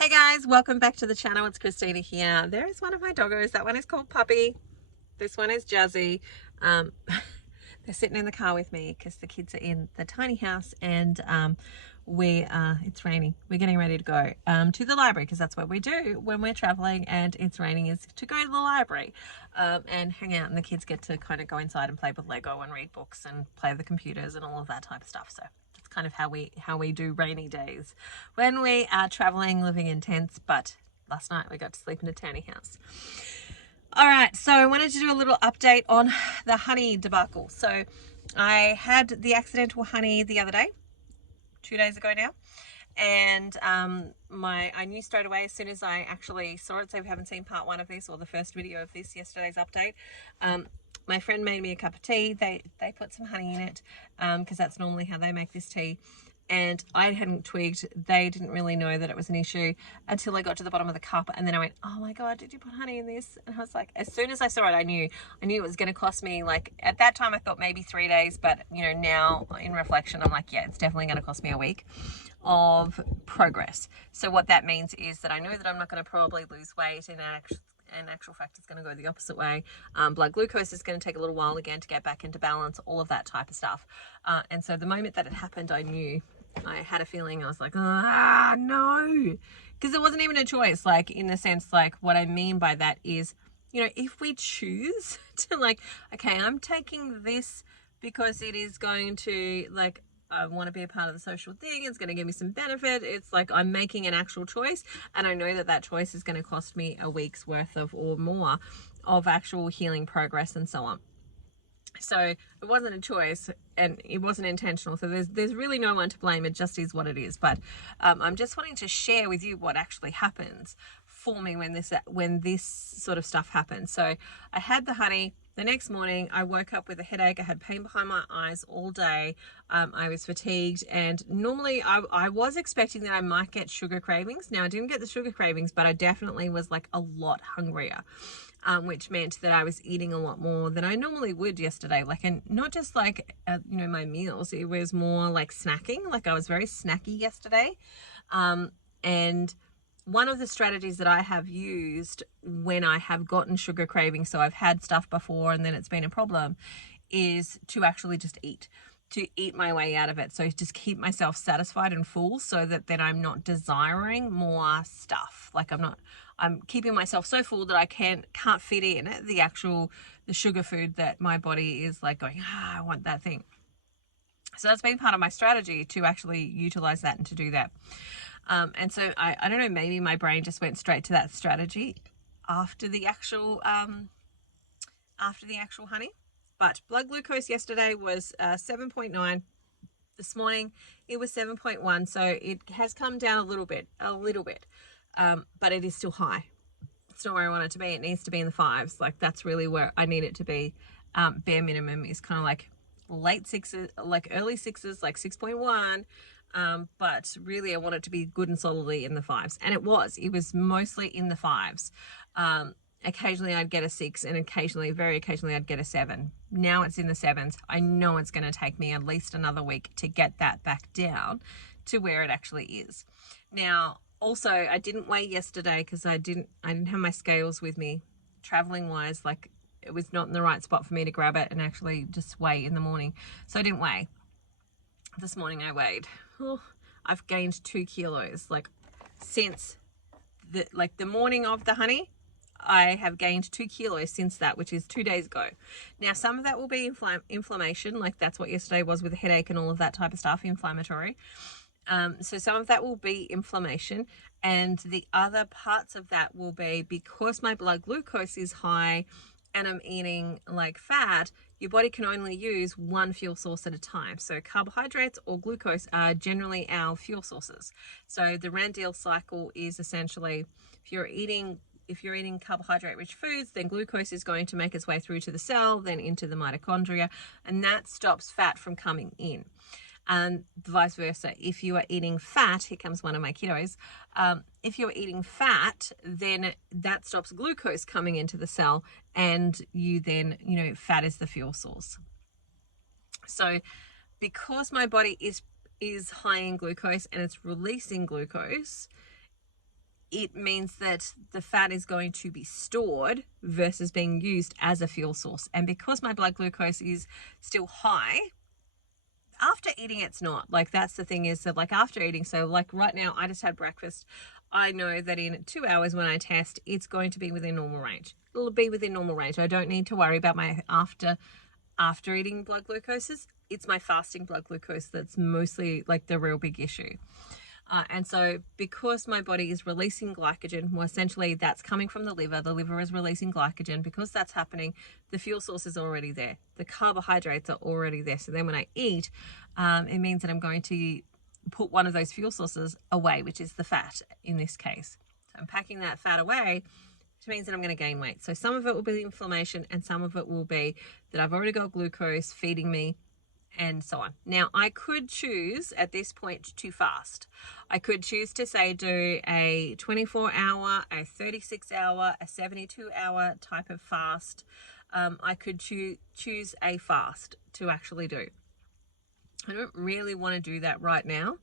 Hey guys, welcome back to the channel. It's Christina here. There is one of my doggos. That one is called Puppy. This one is Jazzy. They're sitting in the car with me because the kids are in the tiny house and it's raining. We're getting ready to go to the library because that's what we do when we're traveling and it's raining, is to go to the library and hang out, and the kids get to kind of go inside and play with Lego and read books and play with the computers and all of that type of stuff. So kind of how we do rainy days when we are traveling, living in tents. But last night we got to sleep in a tiny house. All right, so I wanted to do a little update on the honey debacle. So I had the accidental honey the other day, 2 days ago now, and I knew straight away as soon as I actually saw it. So if you haven't seen part one of this or the first video of this, yesterday's update, my friend made me a cup of tea. They put some honey in it because that's normally how they make this tea. And I hadn't twigged. They didn't really know that it was an issue until I got to the bottom of the cup. And then I went, oh my God, did you put honey in this? And I was like, as soon as I saw it, I knew it was going to cost me, like, at that time I thought maybe 3 days. But, you know, now in reflection, I'm like, yeah, it's definitely going to cost me a week of progress. So what that means is that I know that I'm not going to probably lose weight, and in actual fact it's going to go the opposite way. Blood glucose is going to take a little while again to get back into balance, all of that type of stuff. And so the moment that it happened, I knew. I had a feeling. I was like, no, because it wasn't even a choice. Like, in the sense, like, what I mean by that is, you know, if we choose to, like, okay, I'm taking this because it is going to, like, I want to be a part of the social thing, it's going to give me some benefit, it's like I'm making an actual choice, and I know that that choice is going to cost me a week's worth of or more of actual healing progress and so on. So it wasn't a choice and it wasn't intentional. So there's really no one to blame. It just is what it is. But I'm just wanting to share with you what actually happens for me when this sort of stuff happens. So I had the honey. The next morning I woke up with a headache. I had pain behind my eyes all day. I was fatigued, and normally I was expecting that I might get sugar cravings. Now I didn't get the sugar cravings, but I definitely was like a lot hungrier. Which meant that I was eating a lot more than I normally would yesterday. Like, and not just like, you know, my meals, it was more like snacking. Like, I was very snacky yesterday. And one of the strategies that I have used when I have gotten sugar cravings, so I've had stuff before and then it's been a problem, is to actually just eat my way out of it. So just keep myself satisfied and full so that then I'm not desiring more stuff. Like, I'm keeping myself so full that I can't fit in the sugar food that my body is like going, I want that thing. So that's been part of my strategy to actually utilize that and to do that. And so I don't know, maybe my brain just went straight to that strategy after the actual honey. But blood glucose yesterday was 7.9. This morning it was 7.1. So it has come down a little bit. But it is still high. It's not where I want it to be. It needs to be in the 5s. Like, that's really where I need it to be. Bare minimum is kind of like late 6s, like early 6s, like 6.1. But really I want it to be good and solidly in the 5s. And it was mostly in the 5s. Occasionally I'd get a 6, and very occasionally I'd get a 7. Now it's in the 7s. I know it's going to take me at least another week to get that back down to where it actually is. Now, also, I didn't weigh yesterday because I didn't have my scales with me, traveling wise. Like, it was not in the right spot for me to grab it and actually just weigh in the morning. So I didn't weigh. This morning I weighed. I've gained 2 kilos. Like, since the morning of the honey, I have gained 2 kilos since that, which is 2 days ago. Now, some of that will be inflammation. Like, that's what yesterday was with the headache and all of that type of stuff, inflammatory. So some of that will be inflammation, and the other parts of that will be because my blood glucose is high and I'm eating like fat. Your body can only use one fuel source at a time. So carbohydrates or glucose are generally our fuel sources. So the Randil cycle is essentially, if you're eating carbohydrate rich foods, then glucose is going to make its way through to the cell, then into the mitochondria, and that stops fat from coming in. And vice versa. If you are eating fat, here comes one of my kiddos. If you're eating fat, then that stops glucose coming into the cell, and you then, fat is the fuel source. So because my body is high in glucose and it's releasing glucose, it means that the fat is going to be stored versus being used as a fuel source. And because my blood glucose is still high, after eating it's not. Like, that's the thing, is that like after eating, so like right now I just had breakfast, I know that in 2 hours when I test, it's going to be within normal range. It'll be within normal range. I don't need to worry about my after eating blood glucoses. It's my fasting blood glucose that's mostly like the real big issue. And so because my body is releasing glycogen, well, essentially that's coming from the liver is releasing glycogen. Because that's happening, the fuel source is already there. The carbohydrates are already there. So then when I eat, it means that I'm going to put one of those fuel sources away, which is the fat in this case. So I'm packing that fat away, which means that I'm going to gain weight. So some of it will be inflammation and some of it will be that I've already got glucose feeding me, and so on. Now, I could choose at this point to fast. I could choose to say do a 24-hour, a 36-hour, a 72-hour type of fast. I could choose a fast to actually do. I don't really want to do that right now.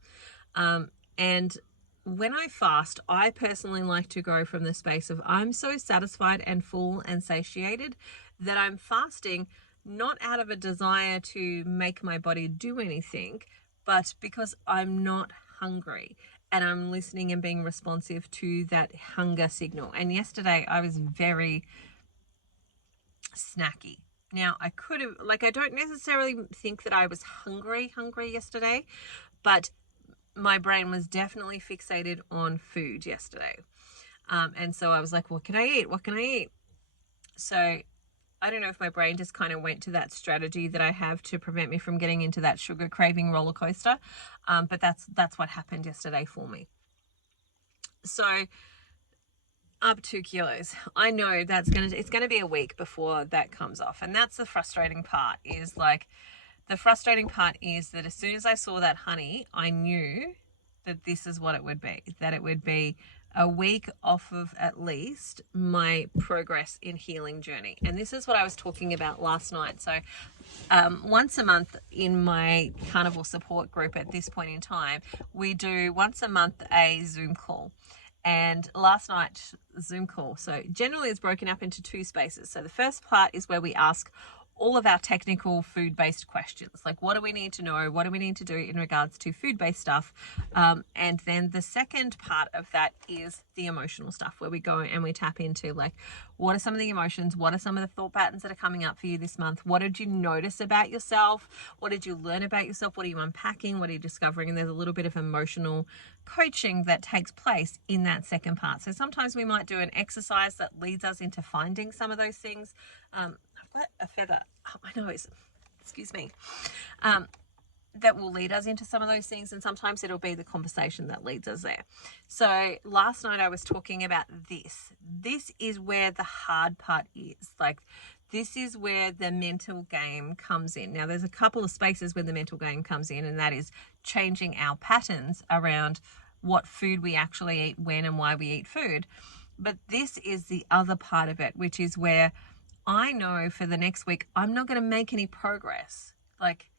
And when I fast, I personally like to go from the space of I'm so satisfied and full and satiated that I'm fasting not out of a desire to make my body do anything, but because I'm not hungry and I'm listening and being responsive to that hunger signal. And yesterday I was very snacky. Now, I could have, like, I don't necessarily think that I was hungry yesterday, but my brain was definitely fixated on food yesterday. And so I was like, what can I eat? What can I eat? So I don't know if my brain just kind of went to that strategy that I have to prevent me from getting into that sugar craving roller coaster. But that's what happened yesterday for me. So up 2 kilos. I know it's going to be a week before that comes off. And that's the frustrating part, is like, the frustrating part is that as soon as I saw that honey, I knew that this is what it would be, that it would be a week off of at least my progress in healing journey. And this is what I was talking about last night. So once a month in my carnivore support group at this point in time, we do once a month a Zoom call. And last night's Zoom call, so generally it's broken up into 2 spaces. So the first part is where we ask all of our technical food-based questions, like what do we need to know, what do we need to do in regards to food-based stuff, and then the second part of that is the emotional stuff, where we go and we tap into, like, what are some of the emotions, what are some of the thought patterns that are coming up for you this month, what did you notice about yourself, what did you learn about yourself, what are you unpacking, what are you discovering. And there's a little bit of emotional coaching that takes place in that second part. So sometimes we might do an exercise that leads us into finding some of those things. I've got a feather, I know, excuse me, that will lead us into some of those things, and sometimes it'll be the conversation that leads us there. So last night I was talking about this. This is where the hard part is. Like, this is where the mental game comes in. Now, there's a couple of spaces where the mental game comes in, and that is changing our patterns around what food we actually eat, when and why we eat food. But this is the other part of it, which is where I know for the next week, I'm not going to make any progress. Like,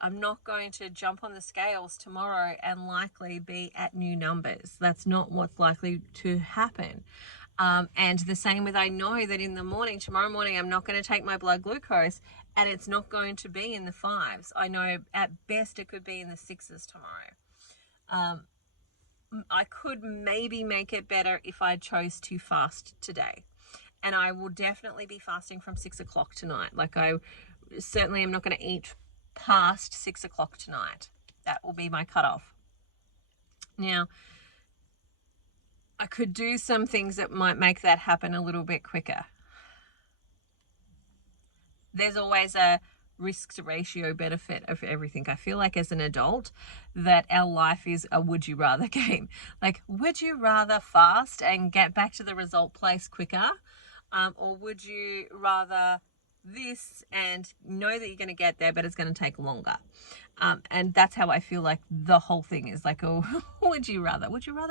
I'm not going to jump on the scales tomorrow and likely be at new numbers. That's not what's likely to happen. And the same with, I know that in the morning, tomorrow morning, I'm not going to take my blood glucose and it's not going to be in the 5s. I know at best it could be in the 6s tomorrow. I could maybe make it better if I chose to fast today. And I will definitely be fasting from 6 o'clock tonight. Like, I certainly am not going to eat past 6 o'clock tonight. That will be my cutoff. Now, I could do some things that might make that happen a little bit quicker. There's always a risk to ratio benefit of everything. I feel like as an adult that our life is a would you rather game. Like, would you rather fast and get back to the result place quicker? Or would you rather this and know that you're going to get there, but it's going to take longer? And that's how I feel like the whole thing is. Like, oh, would you rather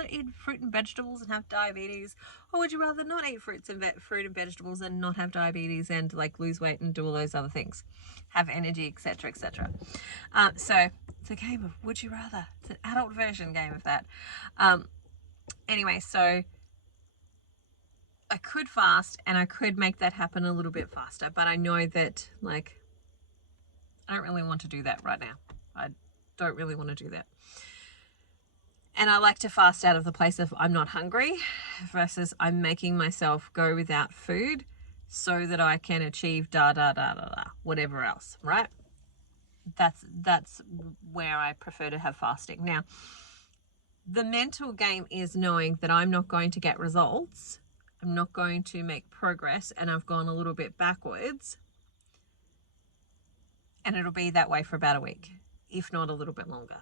eat fruit and vegetables and have diabetes, or would you rather not eat fruit and vegetables and not have diabetes and like lose weight and do all those other things, have energy, etc., etc. So it's a game of would you rather. It's an adult version game of that. Anyway, so I could fast and I could make that happen a little bit faster, but I know that, like, I don't really want to do that right now. I don't really want to do that. And I like to fast out of the place of I'm not hungry versus I'm making myself go without food so that I can achieve whatever else, right? That's where I prefer to have fasting. Now, the mental game is knowing that I'm not going to get results. I'm not going to make progress, and I've gone a little bit backwards. And it'll be that way for about a week, if not a little bit longer,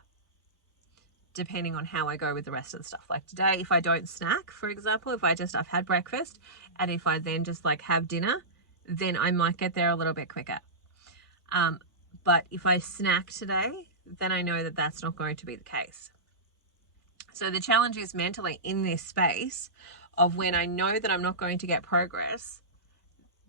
depending on how I go with the rest of the stuff. Like today, if I don't snack, for example, if I've had breakfast, and if I then just like have dinner, then I might get there a little bit quicker. But if I snack today, then I know that that's not going to be the case. So the challenge is mentally in this space of when I know that I'm not going to get progress,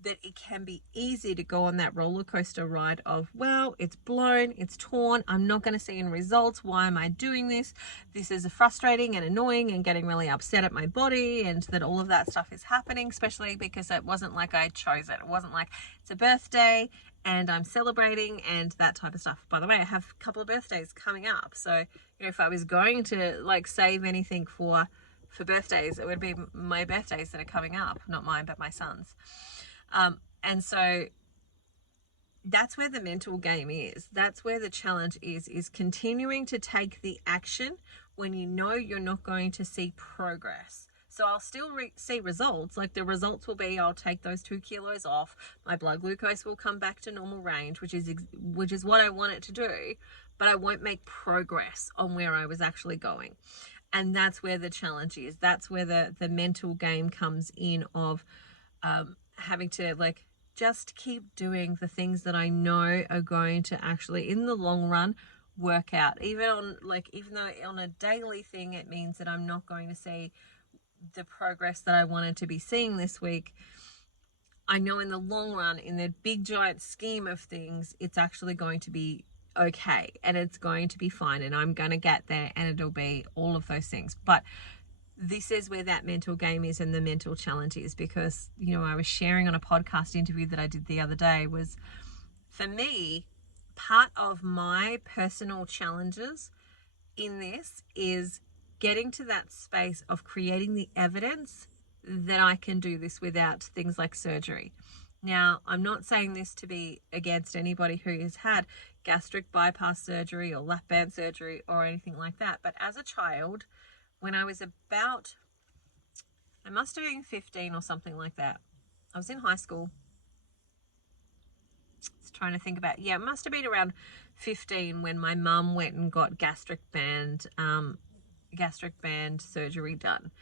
that it can be easy to go on that roller coaster ride of, well, it's blown, it's torn, I'm not going to see any results. Why am I doing this? This is frustrating and annoying and getting really upset at my body, and that all of that stuff is happening, especially because it wasn't like I chose it. It wasn't like it's a birthday and I'm celebrating and that type of stuff. By the way, I have a couple of birthdays coming up. So, if I was going to like save anything for birthdays, it would be my birthdays that are coming up, not mine, but my son's. And so that's where the mental game is. That's where the challenge is continuing to take the action when you know you're not going to see progress. So I'll still see results. Like the results will be, I'll take those 2 kilos off. My blood glucose will come back to normal range, which is what I want it to do, but I won't make progress on where I was actually going. And that's where the challenge is. That's where the mental game comes in of, having to like just keep doing the things that I know are going to actually in the long run work out. Even though on a daily thing it means that I'm not going to see the progress that I wanted to be seeing this week, I know in the long run, in the big giant scheme of things, it's actually going to be okay and it's going to be fine and I'm going to get there and it'll be all of those things. But this is where that mental game is and the mental challenge is, because, I was sharing on a podcast interview that I did the other day was, for me, part of my personal challenges in this is getting to that space of creating the evidence that I can do this without things like surgery. Now, I'm not saying this to be against anybody who has had gastric bypass surgery or lap band surgery or anything like that, but as a child, when I was I must have been 15 or something like that. I was in high school. Just trying to think about, it must have been around 15 when my mum went and got gastric band surgery done.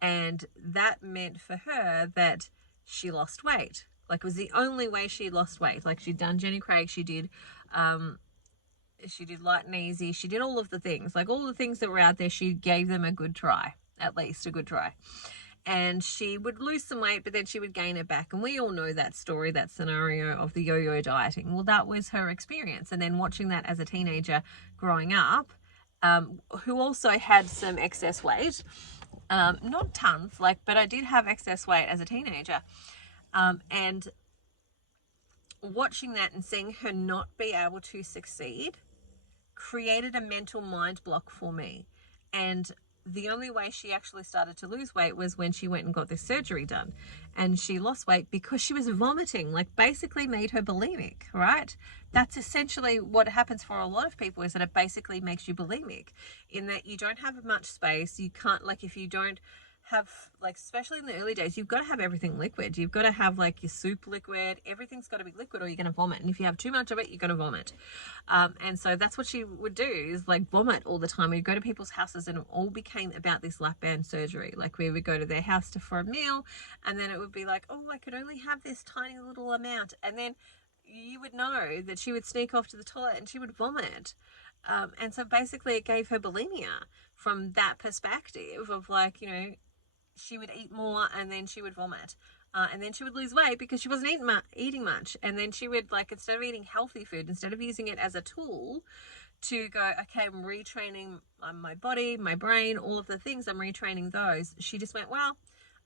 And that meant for her that she lost weight. Like, it was the only way she lost weight. Like, she'd done Jenny Craig, she did light and easy, she did all of the things, like all the things that were out there, she gave them a good try, at least a good try. And she would lose some weight, but then she would gain it back. And we all know that story, that scenario of the yo-yo dieting. Well, that was her experience. And then watching that as a teenager growing up, who also had some excess weight, not tons, but I did have excess weight as a teenager. And watching that and seeing her not be able to succeed created a mental mind block for me. And the only way she actually started to lose weight was when she went and got this surgery done. And she lost weight because she was vomiting, basically made her bulimic, right? That's essentially what happens for a lot of people, is that it basically makes you bulimic, in that you don't have much space. You can't, if you don't have, especially in the early days, you've got to have everything liquid. You've got to have your soup liquid. Everything's got to be liquid or you're going to vomit. And if you have too much of it, you're going to vomit. And so that's what she would do, is vomit all the time. We'd go to people's houses and it all became about this lap band surgery. We would go to their house for a meal, and then it would be oh, I could only have this tiny little amount. And then you would know that she would sneak off to the toilet and she would vomit. And so basically it gave her bulimia from that perspective of she would eat more and then she would vomit. And then she would lose weight because she wasn't eating much. And then she would, instead of eating healthy food, instead of using it as a tool to go, okay, I'm retraining my body, my brain, all of the things, I'm retraining those. She just went, well,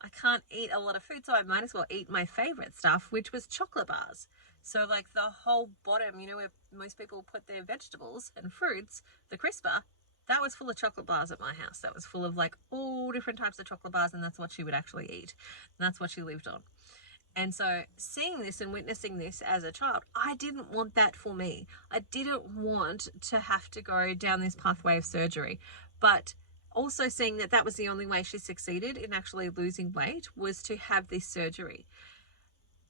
I can't eat a lot of food, so I might as well eat my favorite stuff, which was chocolate bars. So like the whole bottom, you know, where most people put their vegetables and fruits, the crisper, that was full of chocolate bars at my house. That was full of like all different types of chocolate bars, and that's what she would actually eat. And that's what she lived on. And so seeing this and witnessing this as a child, I didn't want that for me. I didn't want to have to go down this pathway of surgery. But also seeing that that was the only way she succeeded in actually losing weight was to have this surgery.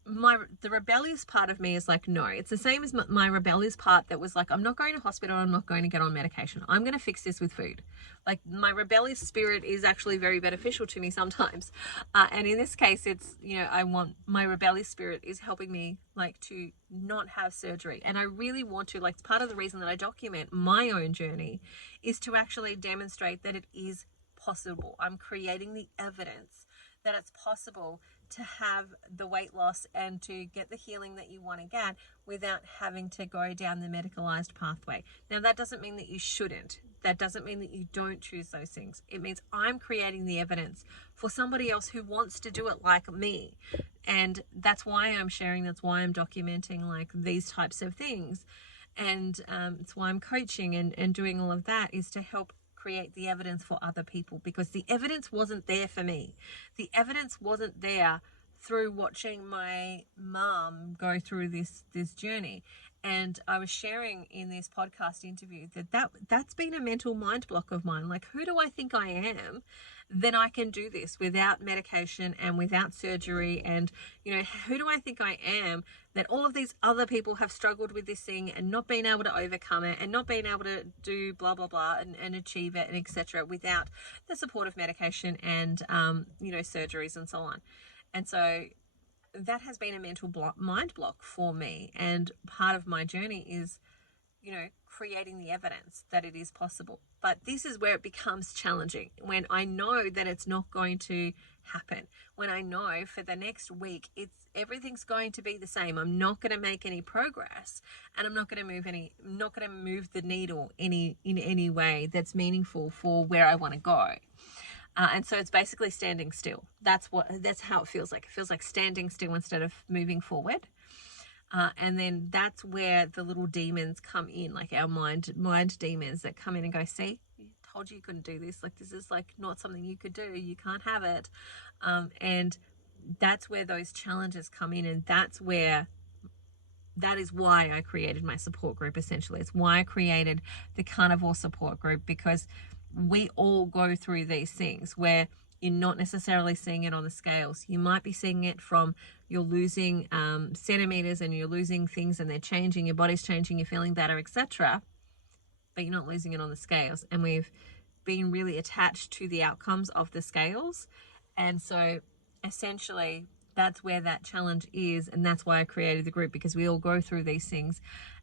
The rebellious part of me is like, no. It's the same as my rebellious part that was like, I'm not going to hospital, I'm not going to get on medication, I'm going to fix this with food. Like, my rebellious spirit is actually very beneficial to me sometimes, and in this case, it's, you know, my rebellious spirit is helping me like to not have surgery. And I really want to, like, part of the reason that I document my own journey is to actually demonstrate that it is possible. I'm creating the evidence that it's possible to have the weight loss and to get the healing that you want to get without having to go down the medicalized pathway. Now, that doesn't mean that you shouldn't. That doesn't mean that you don't choose those things. It means I'm creating the evidence for somebody else who wants to do it like me. And that's why I'm sharing, that's why I'm documenting like these types of things. And it's why I'm coaching and doing all of that, is to help create the evidence for other people, because the evidence wasn't there for me. The evidence wasn't there through watching my mom go through this journey. And I was sharing in this podcast interview that's been a mental mind block of mine. Like, who do I think I am? Then I can do this without medication and without surgery. And, you know, who do I think I am that all of these other people have struggled with this thing and not been able to overcome it and not being able to do blah, blah, blah and achieve it and etc. without the support of medication and, you know, surgeries and so on. And so that has been a mental mind block for me. And part of my journey is, you know, creating the evidence that it is possible. But this is where it becomes challenging, when I know that it's not going to happen, when I know for the next week everything's going to be the same. I'm not going to make any progress, and I'm not going to move the needle in any way that's meaningful for where I want to go. And so it's basically standing still. That's how it feels like. It feels like standing still instead of moving forward. And then that's where the little demons come in, like our mind demons that come in and go, see, I told you you couldn't do this. Like, this is like not something you could do. You can't have it. And that's where those challenges come in. And that is why I created my support group, essentially. It's why I created the Carnivore support group, because we all go through these things where you're not necessarily seeing it on the scales. You might be seeing it from you're losing centimeters and you're losing things and they're changing, your body's changing, you're feeling better, etc. But you're not losing it on the scales. And we've been really attached to the outcomes of the scales. And so essentially that's where that challenge is. And that's why I created the group, because we all go through these things.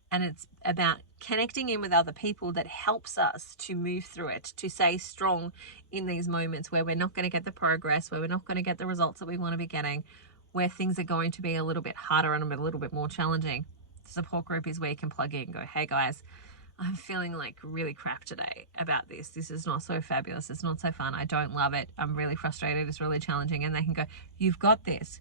And it's about connecting in with other people that helps us to move through it, to stay strong in these moments where we're not going to get the progress, where we're not going to get the results that we want to be getting, where things are going to be a little bit harder and a little bit more challenging. The support group is where you can plug in and go, hey guys, I'm feeling like really crap today about this. This is not so fabulous. It's not so fun. I don't love it. I'm really frustrated. It's really challenging. And they can go, you've got this.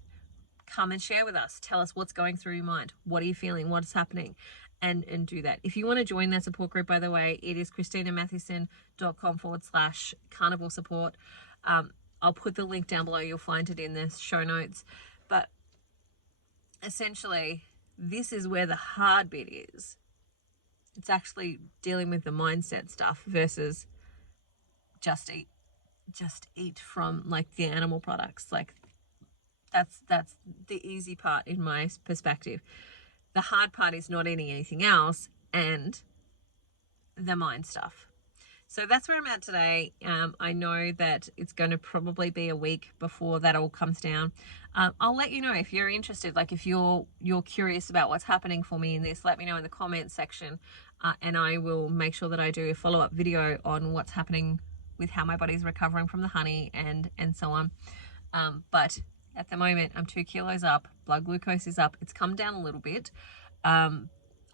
Come and share with us. Tell us what's going through your mind. What are you feeling? What's happening? And do that. If you want to join that support group, by the way, it is christinamatthewson.com/carnivore support. I'll put the link down below. You'll find it in the show notes. But essentially, this is where the hard bit is. It's actually dealing with the mindset stuff versus just eat from like the animal products. Like that's the easy part in my perspective. The hard part is not eating anything else and the mind stuff. So that's where I'm at today. I know that it's going to probably be a week before that all comes down. I'll let you know if you're interested. Like if you're curious about what's happening for me in this, let me know in the comments section, and I will make sure that I do a follow-up video on what's happening with how my body's recovering from the honey and so on. But at the moment, I'm 2 kilos up. Blood glucose is up. It's come down a little bit.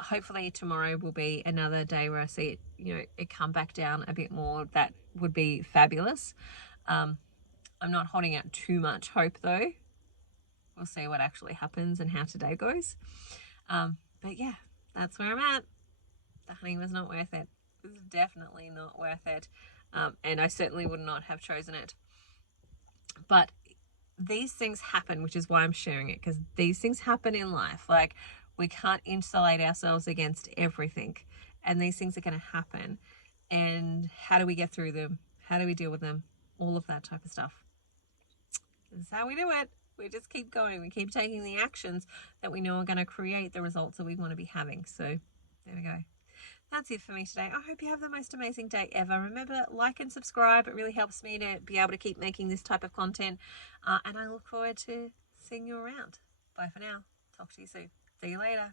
hopefully tomorrow will be another day where I see it, you know, it come back down a bit more. That would be fabulous. I'm not holding out too much hope though. We'll see what actually happens and how today goes. But yeah, that's where I'm at. The honey was not worth it. It was definitely not worth it. And I certainly would not have chosen it. But these things happen, which is why I'm sharing it, because these things happen in life. Like, we can't insulate ourselves against everything, and these things are going to happen. And how do we get through them? How do we deal with them? All of that type of stuff. This is how we do it. We just keep going. We keep taking the actions that we know are going to create the results that we want to be having. So there we go. That's it for me today. I hope you have the most amazing day ever. Remember, like and subscribe. It really helps me to be able to keep making this type of content. And I look forward to seeing you around. Bye for now. Talk to you soon. See you later.